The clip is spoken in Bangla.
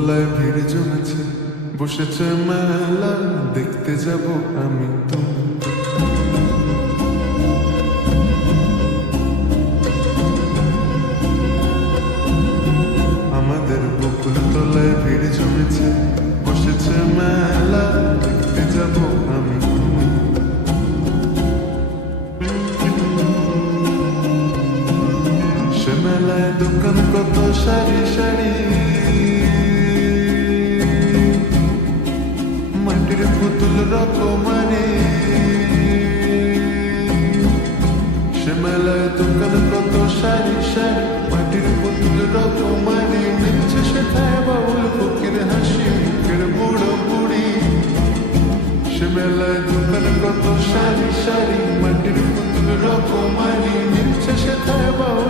তলায় ভিড় জমেছে, বসেছে মেলা, দেখতে যাব আমি তুমি। আমাদের বকুল তলায় ভিড় জমেছে, বসেছে মেলা, দেখতে যাব আমি তুমি। সে মেলায় দোকান কত সারি সারি, মাটির পুতুল রকমারি। সে মেলায় দোকান কত সারি সারি, মাটির পুতুল রকমারি। মিলছে সেথায় বাউল ফকির হাসি মুখের বুড়ো বুড়ি। সে মেলায় দোকান কত সারি সারি, মাটির পুতুল রকমারি। মিলছে সেথায় বাউল